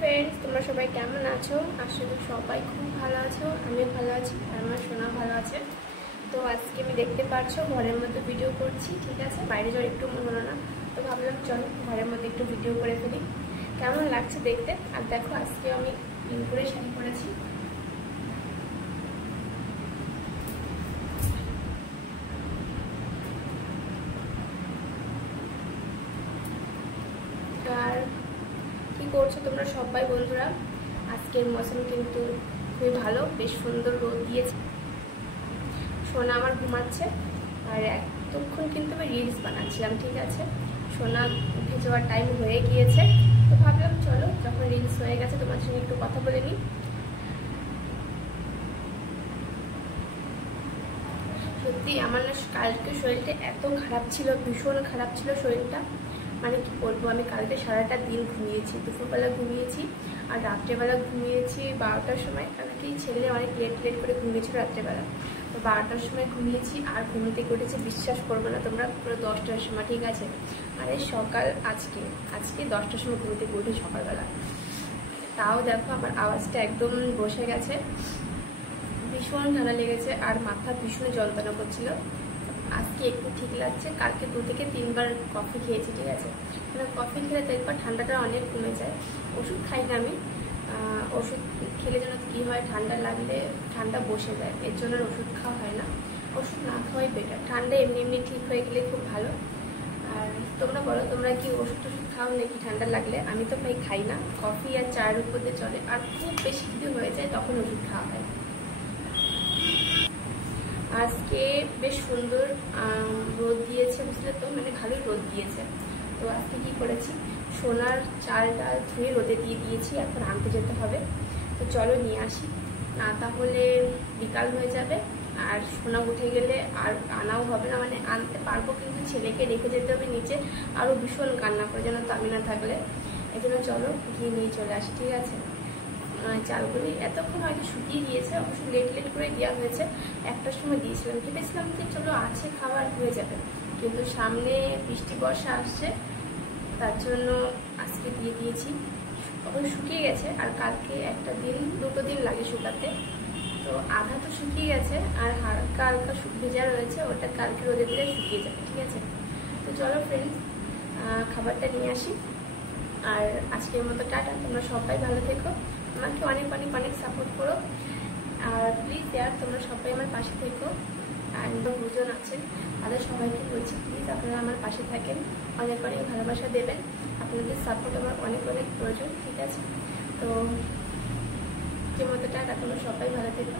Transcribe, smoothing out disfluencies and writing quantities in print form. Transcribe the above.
Friends, তোমরা সবাই কেমন আছো? আসলে সবাই খুব ভালো আছো, আমি ভালো আছি আর আমার সোনা ভালো আছে। তো আজকে আমি দেখতে পাচ্ছ ঘরের মধ্যে ভিডিও করছি, ঠিক আছে। বাইরে যাওয়ার একটু মনে হলো না, তো ভাবলাম চলো ঘরের মধ্যে একটু ভিডিও করে ফেলি, কেমন লাগছে দেখতে। আর দেখো আজকে আমি পিঙ্ক করে শাড়ি পরেছি। আর কি করছো তোমরা সবাই বন্ধুরা? আজকের মৌসুম কিন্তু খুবই ভালো, বেশ সুন্দর রোদ দিয়েছে। সোনা আমার ঘুমাচ্ছে আর এতক্ষণ কিন্তু আমি রিলস বানাচ্ছিলাম, ঠিক আছে। সোনা উঠে যাওয়ার টাইম হয়ে গিয়েছে, তো ভাবলাম চলো যখন রিলস হয়ে গেছে তোমার সঙ্গে একটু কথা বলে নিই। সত্যি আমার না কালকে শরীরটা এত খারাপ ছিল, ভীষণ খারাপ ছিল শরীরটা। মানে কি বলবো, আমি কালকে সারাটা দিন ঘুমিয়েছি, দুপুরবেলা ঘুমিয়েছি আর রাত্রেবেলা ঘুমিয়েছি 12টার সময়, কারণ কি ছেলে অনেক লেট করে ঘুমিয়েছিল রাত্রেবেলা। তো 12টার সময় ঘুমিয়েছি আর ঘুমোতে উঠেছি বিশ্বাস করবো না তোমরা, পুরো 10টার সময়, ঠিক আছে। আর এই সকাল আজকে 10টার সময় ঘুমোতে উঠে সকালবেলা। তাও দেখো আমার আওয়াজটা একদম বসে গেছে, ভীষণ ঠান্ডা লেগেছে আর মাথা ভীষণ যন্ত্রণা করছিল। আজকে একটু ঠিক লাগছে, কালকে 2 থেকে 3 বার কফি খেয়েছি, ঠিক আছে। মানে কফি খেলে দেখবার ঠান্ডাটা অনেক কমে যায়। ওষুধ খাই না আমি, ওষুধ খেলে যেন কী হয়, ঠান্ডা লাগলে ঠান্ডা বসে যায়, এর জন্য আর ওষুধ খাওয়া হয় না। ওষুধ না খাওয়াই বেটার, ঠান্ডা এমনি ঠিক হয়ে গেলে খুব ভালো। আর তোমরা বলো, তোমরা কি ওষুধ খাও নাকি ঠান্ডা লাগলে? আমি তো ভাই খাই না, কফি আর চায়ের উপর দিয়ে চলে, আর খুব বেশি যদি হয়ে যায় তখন ওষুধ খাওয়া হয়। আজকে বেশ সুন্দর রোদ দিয়েছে, বুঝলে তো, মানে ভালোই রোদ দিয়েছে। তো আজকে কি করেছি, সোনার চাল ডাল ধুয়ে রোদে দিয়ে দিয়েছি, এখন আনতে যেতে হবে। তো চলো নিয়ে আসি, না তাহলে বিকাল হয়ে যাবে আর সোনা উঠে গেলে আর আনাও হবে না। মানে আনতে পারবো কিন্তু ছেলেকে রেখে যেতে হবে নিচে, আরও ভীষণ কান্না করে যেন তো আমি না থাকলে। এই জন্য চলো গিয়ে নিয়ে চলে আসি, ঠিক আছে। চালগুলি এতক্ষণ হয়তো শুকিয়ে গিয়েছে, অবশ্য লেট করে দেওয়া হয়েছে। 1টার সময় দিয়েছিলাম, ভেবেছিলাম যে চলো আছে খাবার হয়ে যাবে, কিন্তু সামনে বৃষ্টি বর্ষা আসছে, তার জন্য আজকে দিয়ে দিয়েছি। অবশ্য শুকিয়ে গেছে, আর কালকে 2 দিন লাগে শুকাতে। তো আধা তো শুকিয়ে গেছে আর হালকা হালকা ভেজা রয়েছে, ওটা কালকে রোদে দিলে শুকিয়ে যাবে, ঠিক আছে। তো চলো ফ্রেন্ডস, খাবারটা নিয়ে আসি। আর আজকের মতো টাটা, তোমরা সবাই ভালো থেকো, আমাকে অনেক সাপোর্ট করো। আর প্লিজ তোমরা সবাই আমার পাশে থেকো। আর দুজন আছেন, তাদের সবাইকে বলছি প্লিজ আপনারা আমার পাশে থাকেন, অনেক ভালোবাসা দেবেন। আপনাদের সাপোর্ট আমার অনেক প্রয়োজন, ঠিক আছে। তো যে মতো টাটা, তোমরা সবাই ভালো থেকো।